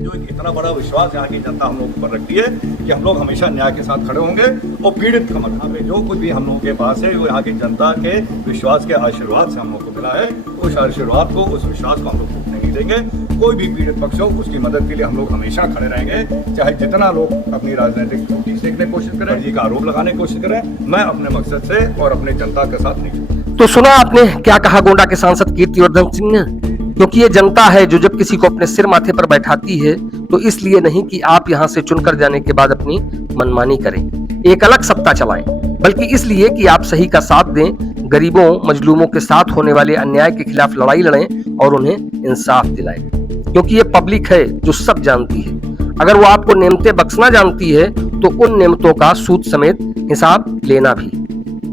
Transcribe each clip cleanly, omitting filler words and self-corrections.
जो एक इतना बड़ा विश्वास यहाँ की जनता हम लोगों पर रखती है कि हम लोग हमेशा न्याय के साथ खड़े होंगे और पीड़ित का मत यहाँ पे जो कुछ भी हम लोगों के पास है वो यहाँ की जनता के विश्वास के आशीर्वाद से हम लोग को मिला है। उस आशीर्वाद को, उस विश्वास को हम लोग टूटने नहीं देंगे। कोई भी पीड़ित पक्ष हो उसकी मदद के लिए हम लोग हमेशा खड़े रहेंगे, चाहे जितना लोग अपनी राजनीतिक त्रुटि देखने की कोशिश करें, जी का आरोप लगाने की कोशिश करें। मैं अपने मकसद से और अपने जनता के साथ नहीं छूटूंगा। तो सुना आपने क्या कहा गोंडा के सांसद कीर्तिवर्धन सिंह ने, क्योंकि ये जनता है जो जब किसी को अपने सिर माथे पर बैठाती है तो इसलिए नहीं कि आप यहाँ से चुनकर जाने के बाद अपनी मनमानी करें, एक अलग सत्ता चलाएं, बल्कि इसलिए कि आप सही का साथ दें, गरीबों मजलूमों के साथ होने वाले अन्याय के खिलाफ लड़ाई लड़ें और उन्हें इंसाफ दिलाएं। क्योंकि ये पब्लिक है जो सब जानती है। अगर वो आपको नेमतें बख्शना जानती है तो उन नेमतों का सूद समेत हिसाब लेना भी।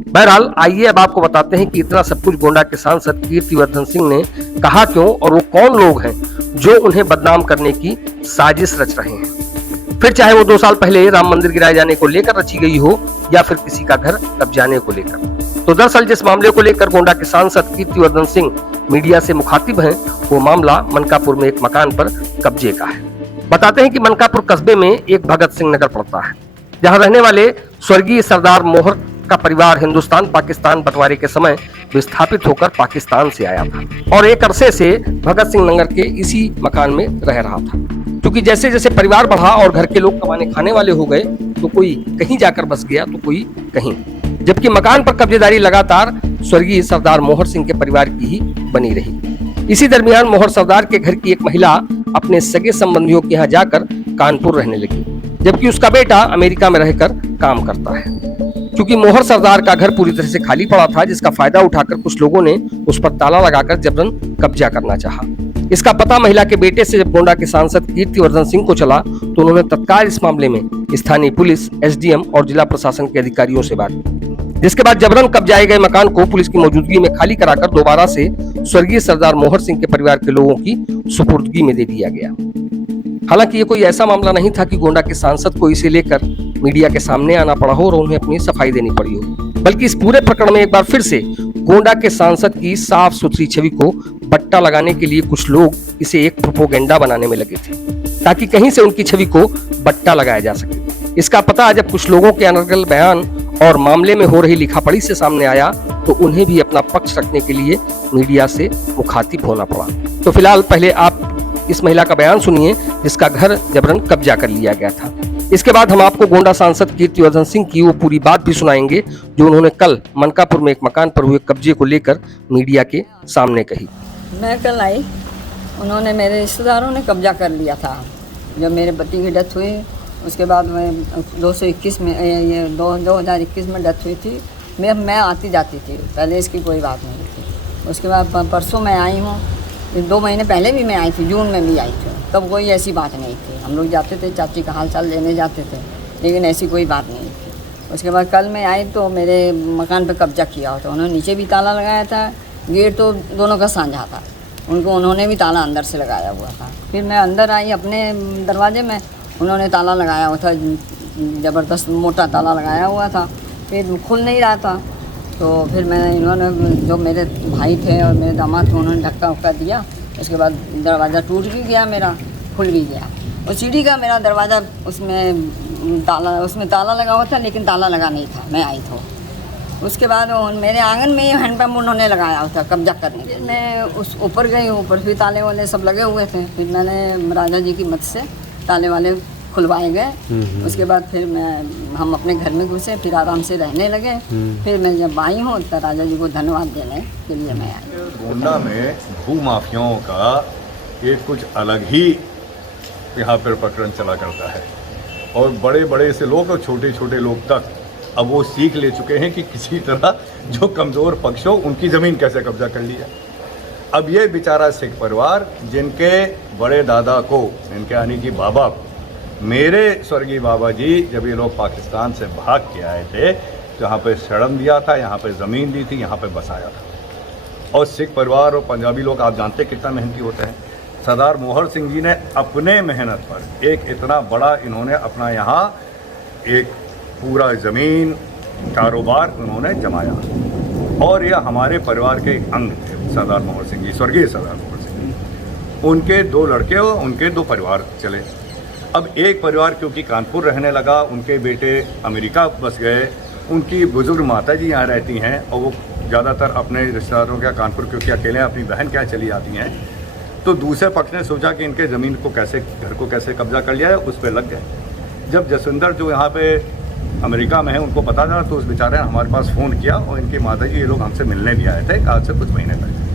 बहरहाल आइए अब आपको बताते हैं कि इतना सब कुछ गोंडा के सांसद कीर्तिवर्धन सिंह ने कहा क्यों और वो कौन लोग हैं जो उन्हें बदनाम करने की साजिश रच रहे हैं। फिर चाहे वो 2 साल पहले राम मंदिर गिराए जाने को लेकर रची गई हो या फिर किसी का घर कब्जाने को लेकर। तो दरअसल जिस मामले को लेकर गोंडा के सांसद कीर्तिवर्धन सिंह मीडिया से मुखातिब हैं, वो मामला मनकापुर में एक मकान पर कब्जे का है। बताते हैं कि मनकापुर कस्बे में एक भगत सिंह नगर पड़ता है, जहां रहने वाले स्वर्गीय सरदार मोहर का परिवार हिंदुस्तान पाकिस्तान बंटवारे के समय विस्थापित होकर पाकिस्तान से आया था और एक अरसे से भगत सिंह नगर के इसी मकान में रह रहा था। क्योंकि जैसे जैसे परिवार बढ़ा और घर के लोग कमाने खाने वाले हो गए तो कोई कहीं जाकर बस गया तो कोई कहीं, जबकि मकान पर कब्जेदारी लगातार स्वर्गीय सरदार मोहर सिंह के परिवार की ही बनी रही। इसी दरमियान मोहर सरदार के घर की एक महिला अपने सगे संबंधियों के यहाँ जाकर कानपुर रहने लगी, जबकि उसका बेटा अमेरिका में रहकर काम करता है। क्योंकि मोहर सरदार का घर पूरी तरह से खाली पड़ा था, जिसका फायदा उठाकर कुछ लोगों ने उस पर ताला लगाकर जबरन कब्जा करना चाहा। इसका पता महिला के बेटे से जब गोंडा के सांसद कीर्तिवर्धन सिंह को चला तो उन्होंने तत्काल इस मामले में स्थानीय पुलिस, एसडीएम और जिला प्रशासन के अधिकारियों से बात की, जिसके बाद जबरन कब्जाए गए मकान को पुलिस की मौजूदगी में खाली कराकर दोबारा से स्वर्गीय सरदार मोहर सिंह के परिवार के लोगों की सुपुर्दगी में दे दिया गया। हालांकि ये कोई ऐसा मामला नहीं था कि गोंडा के सांसद को इसे लेकर मीडिया के सामने आना पड़ा हो और उन्हें अपनी सफाई देनी पड़ी हो, बल्कि इस पूरे प्रकरण में एक बार फिर से गोंडा के सांसद की साफ सुथरी छवि को बट्टा लगाने के लिए कुछ लोग इसे एक प्रोपोगेंडा बनाने में लगे थे, ताकि कहीं से उनकी छवि को बट्टा लगाया जा सके। इसका पता जब कुछ लोगों के अनर्गल बयान और मामले में हो रही लिखापढ़ी से सामने आया तो उन्हें भी अपना पक्ष रखने के लिए मीडिया से मुखातिब होना पड़ा। तो फिलहाल पहले आप इस महिला का बयान सुनिए जिसका घर जबरन कब्जा कर लिया गया था। इसके बाद हम आपको गोंडा सांसद कीर्तिवर्धन सिंह की वो पूरी बात भी सुनाएंगे जो उन्होंने कल मनकापुर में एक मकान पर हुए कब्जे को लेकर मीडिया के सामने कही। मैं कल आई, उन्होंने मेरे रिश्तेदारों ने कब्जा कर लिया था। जब मेरे पति की डेथ हुई उसके बाद मैं 2021 में 2021 में डेथ हुई थी। मैं आती जाती थी, पहले इसकी कोई बात नहीं थी। उसके बाद परसों मैं आई हूँ, 2 महीने पहले भी मैं आई थी, जून में भी आई थी, तब कोई ऐसी बात नहीं थी। हम लोग जाते थे, चाची का हाल चाल लेने जाते थे, लेकिन ऐसी कोई बात नहीं थी। उसके बाद कल मैं आई तो मेरे मकान पे कब्जा किया होता, उन्होंने नीचे भी ताला लगाया था, गेट तो दोनों का साझा था, उन्होंने भी ताला अंदर से लगाया हुआ था। फिर मैं अंदर आई अपने दरवाजे में, उन्होंने ताला लगाया हुआ था, ज़बरदस्त मोटा ताला लगाया हुआ था, फिर खुल नहीं रहा था। तो फिर इन्होंने जो मेरे भाई थे और मेरे दामाद थे उन्होंने धक्का उक्का दिया। उसके बाद दरवाज़ा टूट भी गया, मेरा खुल भी गया। और सीढ़ी का मेरा दरवाज़ा उसमें ताला लगा हुआ था, लेकिन ताला लगा नहीं था, मैं आई तो। उसके बाद मेरे आंगन में हैंडपम्प उन्होंने लगाया हुआ था कब्जा करने के। मैं उस ऊपर गई, ऊपर भी ताले वाले सब लगे हुए थे। फिर मैंने राजा जी की मदद से ताले वाले खुलवाए गए। उसके बाद फिर हम अपने घर में घुसे, फिर आराम से रहने लगे। फिर मैं जब आई हूँ तो राजा जी को धन्यवाद देने के लिए मैं आई। गोंडा में भू माफियाओं का एक कुछ अलग ही यहाँ पर प्रकरण चला करता है और बड़े बड़े से लोग और छोटे छोटे लोग तक अब वो सीख ले चुके हैं कि किसी तरह जो कमज़ोर पक्ष हो उनकी ज़मीन कैसे कब्जा कर लिया। अब ये बेचारा सिख परिवार जिनके बड़े दादा को, इनके यानी कि बाबा, मेरे स्वर्गीय बाबा जी जब ये लोग पाकिस्तान से भाग के आए थे तो यहाँ पे शरण दिया था, यहाँ पे ज़मीन दी थी, यहाँ पे बसाया था। और सिख परिवार और पंजाबी लोग आप जानते कितना मेहनती होते हैं। सरदार मोहर सिंह जी ने अपने मेहनत पर एक इतना बड़ा इन्होंने अपना यहाँ एक पूरा ज़मीन कारोबार उन्होंने जमाया और यह हमारे परिवार के एक अंग थे सरदार मोहर सिंह जी, स्वर्गीय सरदार मोहर सिंह जी। उनके 2 लड़के और उनके 2 परिवार चले। अब एक परिवार क्योंकि कानपुर रहने लगा, उनके बेटे अमेरिका बस गए, उनकी बुजुर्ग माता जी यहाँ रहती हैं और वो ज़्यादातर अपने रिश्तेदारों के कानपुर क्योंकि अकेले अपनी बहन के यहाँ चली आती हैं, तो दूसरे पक्ष ने सोचा कि इनके ज़मीन को कैसे, घर को कैसे कब्जा कर लिया है, उस पर लग गए। जब जसविंदर जो यहाँ पे अमेरिका में है उनको पता चला तो उस बेचारे ने हमारे पास फ़ोन किया और इनकी माता जी ये लोग हमसे मिलने भी आए थे आज से कुछ महीने पहले।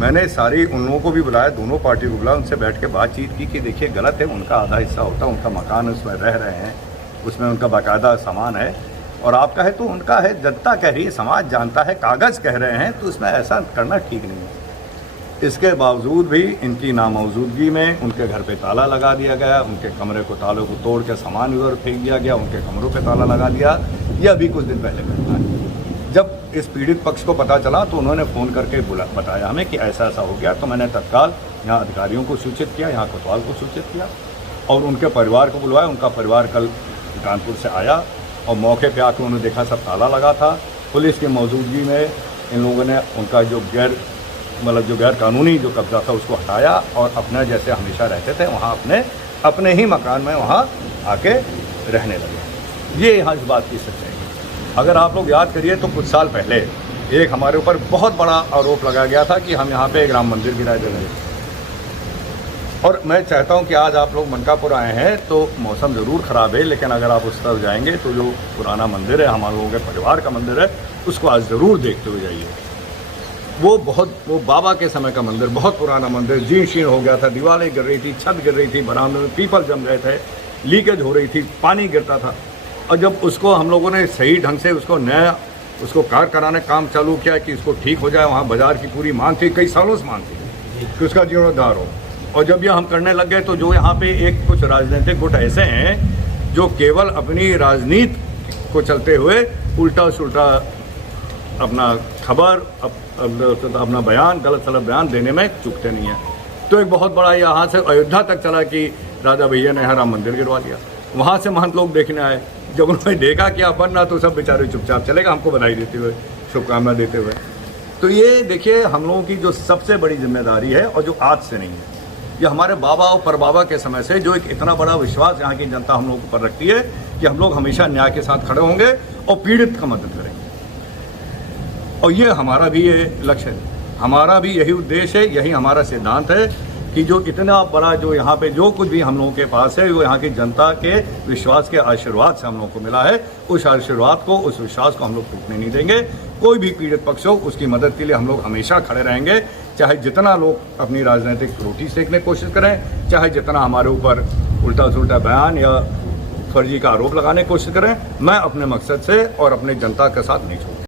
मैंने सारी उन लोगों को भी बुलाया, दोनों पार्टी को बुलाया, उनसे बैठ के बातचीत की कि देखिए गलत है, उनका आधा हिस्सा होता है, उनका मकान उसमें रह रहे हैं, उसमें उनका बाकायदा सामान है और आपका है तो उनका है, जनता कह रही है, समाज जानता है, कागज़ कह रहे हैं, तो उसमें ऐसा करना ठीक नहीं है। इसके बावजूद भी इनकी नामौजूदगी में उनके घर पे ताला लगा दिया गया, उनके कमरे को तालों को तोड़ के सामान उधर फेंक दिया गया, उनके कमरों पे ताला लगा दिया। यह अभी कुछ दिन पहले घटना है। जब इस पीड़ित पक्ष को पता चला तो उन्होंने फ़ोन करके बताया हमें कि ऐसा ऐसा हो गया, तो मैंने तत्काल यहाँ अधिकारियों को सूचित किया, यहाँ कोतवाल को सूचित किया और उनके परिवार को बुलवाया। उनका परिवार कल कानपुर से आया और मौके पे आकर उन्होंने देखा सब ताला लगा था। पुलिस की मौजूदगी में इन लोगों ने उनका जो गैर कानूनी जो कब्जा था उसको हटाया और अपना जैसे हमेशा रहते थे वहाँ अपने ही मकान में वहाँ आके रहने लगे। ये यहाँ इस बात की सच्चाई है। अगर आप लोग याद करिए तो कुछ साल पहले एक हमारे ऊपर बहुत बड़ा आरोप लगाया गया था कि हम यहाँ पे एक राम मंदिर गिराए दे रहे हैं। और मैं चाहता हूँ कि आज आप लोग मनकापुर आए हैं तो मौसम ज़रूर ख़राब है, लेकिन अगर आप उस तरफ जाएंगे तो जो पुराना मंदिर है, हमारे लोगों के परिवार का मंदिर है, उसको आज ज़रूर देखते हुए जाइए। वो बाबा के समय का मंदिर, बहुत पुराना मंदिर, जीर्ण शीर्ण हो गया था, दीवारें गिर रही थी, छत गिर रही थी, बरामदे में पीपल जम गए थे, लीकेज हो रही थी, पानी गिरता था। और जब उसको हम लोगों ने सही ढंग से उसको कार्य कराने काम चालू किया कि इसको ठीक हो जाए, वहाँ बाजार की पूरी मांग थी, कई सालों से मांग थी कि उसका जीर्णोद्धार हो। और जब ये हम करने लग गए तो जो यहाँ पे एक कुछ राजनीतिक गुट ऐसे हैं जो केवल अपनी राजनीति को चलते हुए उल्टा सुल्टा अपना खबर अपना बयान, गलत सलत बयान देने में चूकते नहीं हैं। तो एक बहुत बड़ा यहाँ से अयोध्या तक चला कि राजा भैया ने यहाँ राम मंदिर गिरवा दिया। वहाँ से महंत लोग देखने आए, जब उन्होंने देखा कि आप बन रहा तो सब बेचारे चुपचाप चलेगा, हमको बधाई देते हुए, शुभकामना देते हुए। तो ये देखिए हम लोगों की जो सबसे बड़ी जिम्मेदारी है और जो आज से नहीं है, ये हमारे बाबा और परबाबा के समय से जो एक इतना बड़ा विश्वास यहाँ की जनता हम लोगों को पर रखती है कि हम लोग हमेशा न्याय के साथ खड़े होंगे और पीड़ित का मदद करेंगे। और ये हमारा भी ये लक्ष्य है, हमारा भी यही उद्देश्य है, यही हमारा सिद्धांत है कि जो इतना बड़ा जो यहाँ पे जो कुछ भी हम लोगों के पास है वो यहाँ की जनता के विश्वास के आशीर्वाद से हम लोगों को मिला है। उस आशीर्वाद को, उस विश्वास को हम लोग टूटने नहीं देंगे। कोई भी पीड़ित पक्ष हो उसकी मदद के लिए हम लोग हमेशा खड़े रहेंगे, चाहे जितना लोग अपनी राजनीतिक रोटी सेकने की कोशिश करें, चाहे जितना हमारे ऊपर उल्टा सुल्टा बयान या फर्जी का आरोप लगाने की कोशिश करें। मैं अपने मकसद से और अपने जनता के साथ नहीं छोड़ूंगा।